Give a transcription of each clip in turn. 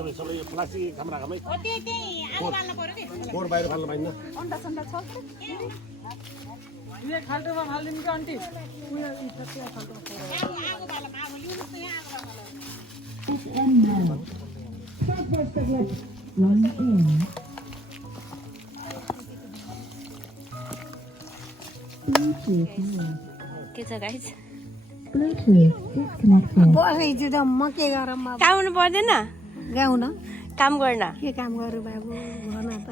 सबै प्लास्टिक खाना खामै कोर बाहिर फाल्नु पाइन्न अन्डा सन्डा छ ये खाल्टोमा फाल्दिनु कि आन्टी के छ गाइस बसेको त म के गरौँ गाउनु पर्दैन गाउन काम गर्न के काम गरौँ बाबु भन त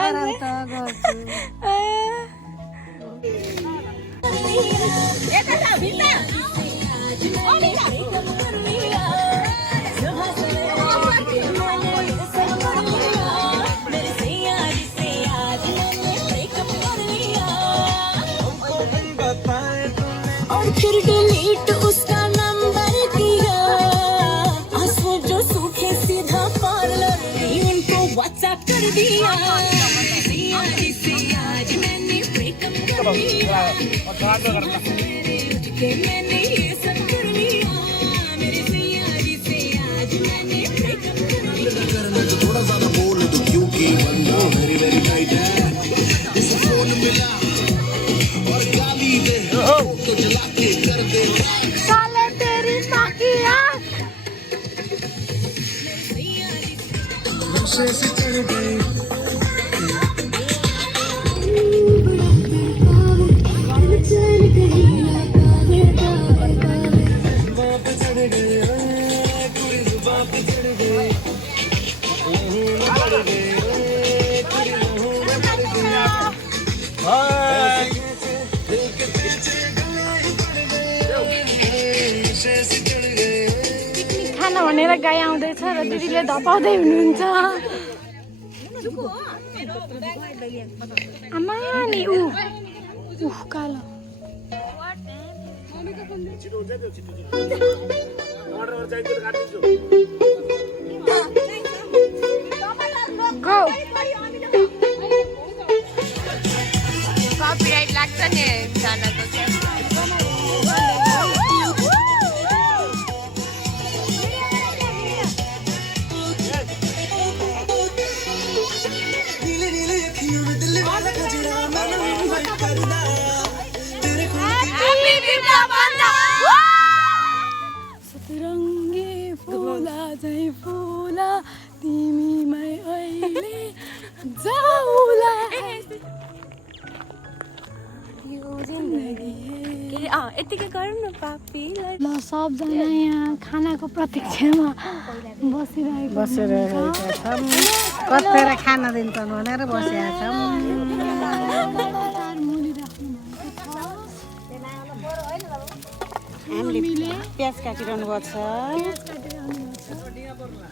आराम त गर्छु और फिर डिलीट उसका नंबर दिया आंसू जो सूखे सीधा पार्लर उनको व्हाट्सएप कर दिया आज मैंने ब्रेकअप कर दिया मैंने ये सब कर लिया मेरे सैयारी से आज मैंने ब्रेकअप कर लिया थोड़ा ज्यादा बोल दो क्योंकि बंदा वेरी वेरी टाइट है इस फोन मिला और गाली दे तो जला के कर दे साले तेरी माँ की आँख नशे से चढ़ गई बाप चढ़ गए पूरी बाप चढ़ गए चढ़ गए पूरी चढ़ गए दिल के पीछे गए पड़ गए नशे से चढ़ गए खाना भनेर गाई आउँदैछ र दिदीले धपाउँदै हुनुहुन्छ आमा नि ऊ कालो छिटो हुन्छ त्यो छिटो टमाटर चाहिन्छ काटिदिन्छु गो कपिराइट लाग्छ नि जनाको नीले नीले अखियों में दिल वाला गजरा मैंने भाई करना तेरे को सतरङ्गी फुला झै फुला तिमीमै अहिले जाउला यतिकै गरौँ न पापीलाई ल सबजना यहाँ खानाको प्रतीक्षामा बसिरहेका छौँ कतेर खाना दिनुपर्नु भनेर बसेका छौँ हामीले प्याज काटिरहनु भएको छ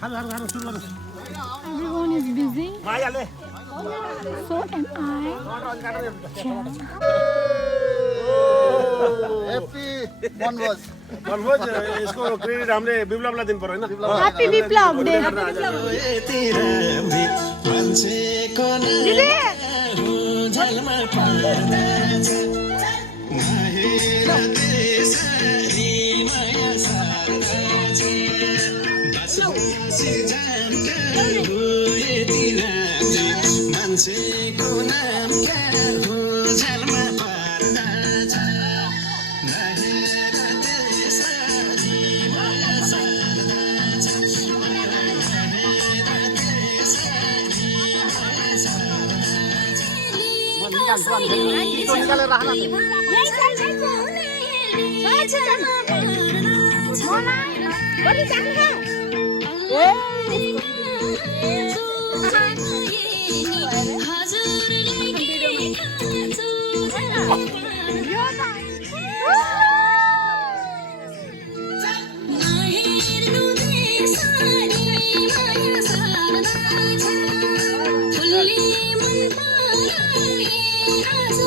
खानु सुरु गर्नुहोस् Everyone is busy. आइहाल्ने So am I. कन्भोज यसको क्रेडिट हामीले विप्लवलाई दिनु पर्यो होइन Happy Biplab Day. मान्छेको नाम क्या हो झलमा पर्दा छ नहेर त्यसरी माया सार्दा छ नहेर त्यसरी माया सार्दा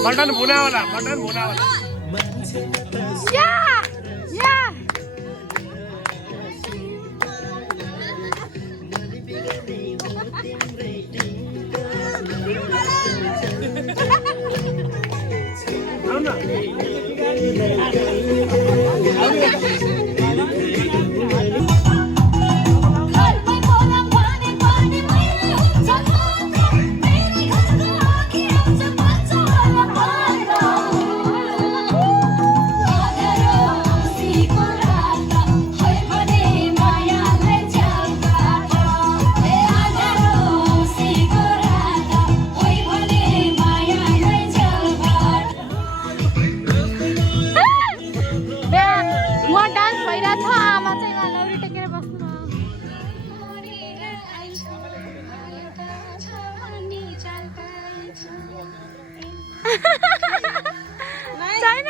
मटन भुना वाला Yeah! Yeah! छैन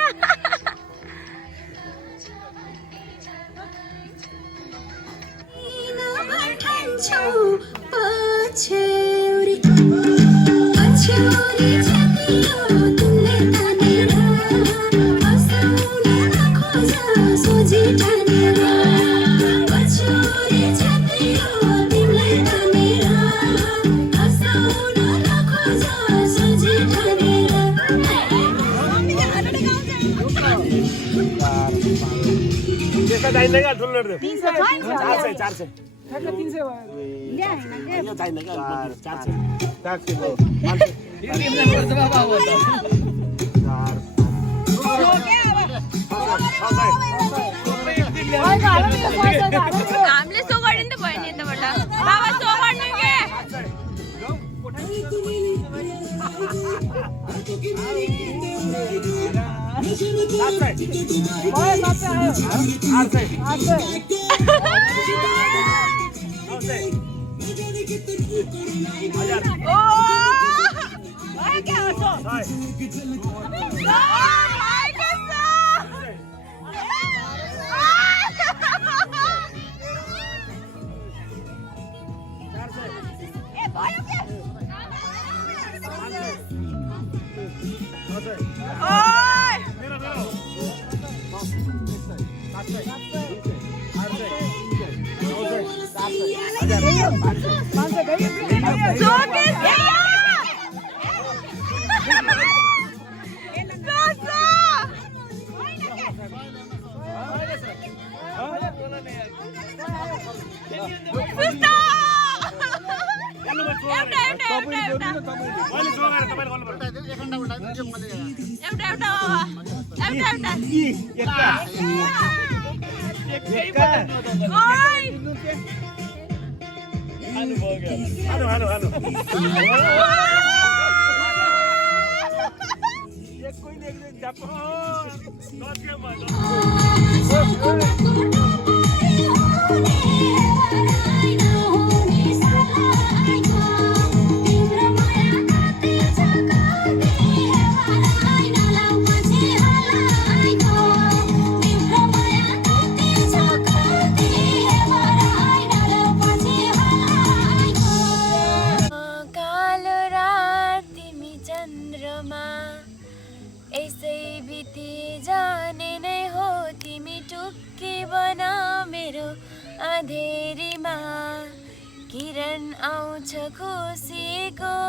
त्यस्तो चाहिँदैन क्या ठुलो नोट 400 यो चाहिँदैन क्या 400 हामीले सो गर्ने त भयो नि यताबाट बाबा सो गर्ने के किरण आउँछ खुसीको